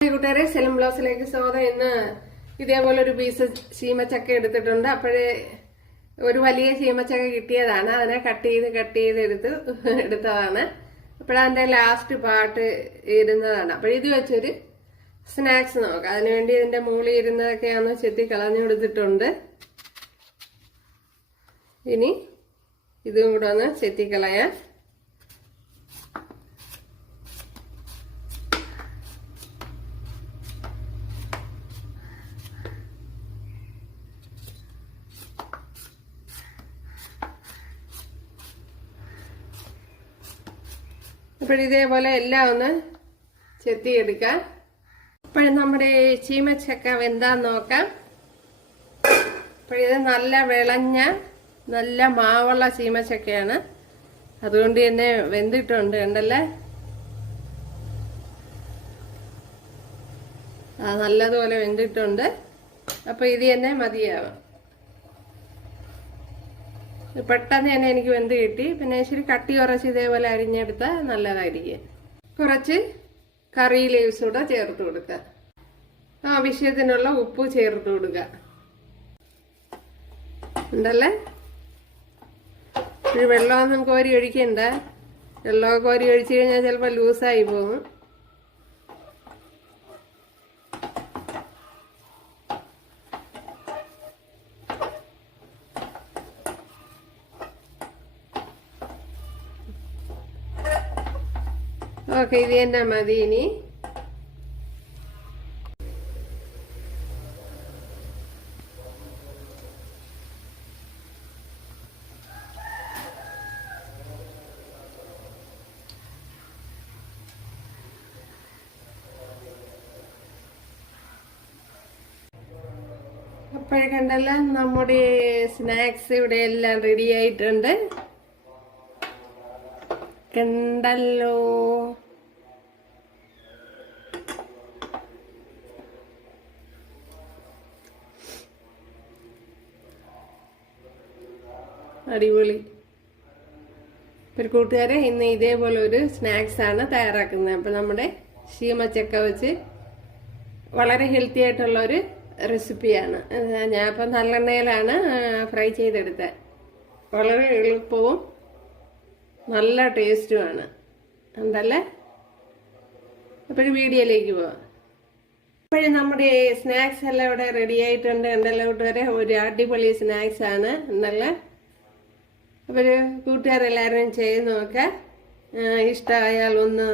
കൂട്ടുകാരെ, സെലം ബ്ലൗസിലേക്ക് സ്വാഗതം. ഇന്ന് ഇതേപോലെ ഒരു പീസ് ചീമച്ചക്ക എടുത്തിട്ടുണ്ട്. അപ്പോഴേ ഒരു വലിയ ചീമച്ചക്ക കിട്ടിയതാണ്. അതിനെ കട്ട് ചെയ്ത് എടുത്തതാണ്. അപ്പോഴതിന്റെ ലാസ്റ്റ് പാർട്ട് ഇരുന്നതാണ്. അപ്പോഴിത് വെച്ചൊരു സ്നാക്സ് നോക്കാം. അതിനുവേണ്ടി ഇതിന്റെ മുകളിൽ ഇരുന്നതൊക്കെയാന്ന് ചെത്തി കളഞ്ഞു കൊടുത്തിട്ടുണ്ട്. ഇനി ഇതും കൂടെ ഒന്ന് ചെത്തിക്കളയാം. അപ്പോഴിതേപോലെ എല്ലാം ഒന്ന് ചെത്തിയെടുക്കാം. അപ്പോഴും നമ്മുടെ ചീമച്ചക്ക വെന്താന്ന് നോക്കാം. അപ്പോഴിത് നല്ല വിളഞ്ഞ നല്ല മാവുള്ള ചീമച്ചക്കയാണ്. അതുകൊണ്ട് തന്നെ വെന്തിട്ടുണ്ട്, കണ്ടല്ലേ. നല്ലതുപോലെ വെന്തിട്ടുണ്ട്. അപ്പൊ ഇത് തന്നെ മതിയാവും. പെട്ടെന്ന് തന്നെ എനിക്ക് വെന്ത് കിട്ടി. പിന്നെ ഇച്ചിരി കട്ടി കുറച്ച് ഇതേപോലെ അരിഞ്ഞെടുത്താൽ നല്ലതായിരിക്കും. കുറച്ച് കറി ലീവ്സ് കൂടെ ചേർത്ത് കൊടുക്കുക. ആവശ്യത്തിനുള്ള ഉപ്പ് ചേർത്ത് കൊടുക്കുക. ഉണ്ടല്ലേ. ഒരു വെള്ളമൊന്നും കോരി ഒഴിക്കണ്ട. വെള്ളമൊക്കെ കോരി ഒഴിച്ചു കഴിഞ്ഞാൽ ചിലപ്പോൾ ലൂസായി പോകും. ഓക്കെ, ഇത് തന്നെ മതി. ഇനി അപ്പോഴേ കണ്ടല്ലോ, നമ്മുടെ സ്നാക്സ് ഇവിടെ എല്ലാം റെഡി ആയിട്ടുണ്ട്. കണ്ടല്ലോ. അടിപൊളി. ഒരു കൂട്ടുകാരെ, ഇന്ന് ഇതേപോലെ ഒരു സ്നാക്സ് ആണ് തയ്യാറാക്കുന്നത്. അപ്പൊ നമ്മുടെ ചീമച്ചക്ക വെച്ച് വളരെ ഹെൽത്തി ആയിട്ടുള്ള ഒരു റെസിപ്പിയാണ്. ഞാൻ ഇപ്പം നല്ലെണ്ണയിലാണ് ഫ്രൈ ചെയ്തെടുത്തത്. വളരെ എളുപ്പവും നല്ല ടേസ്റ്റുമാണ്. ഉണ്ടല്ലേ. അപ്പോഴും വീഡിയോയിലേക്ക് പോവാം. അപ്പോഴും നമ്മുടെ സ്നാക്സ് എല്ലാം ഇവിടെ റെഡി ആയിട്ടുണ്ട്. ഉണ്ടല്ലോ കൂട്ടുകാരെ, ഒരു അടിപൊളി സ്നാക്സ് ആണ്. ഉണ്ടല്ലേ. അപ്പോൾ കൂട്ടുകാരെല്ലാവരും ചെയ്ത് നോക്കാം. ഇഷ്ടമായാൽ ഒന്ന്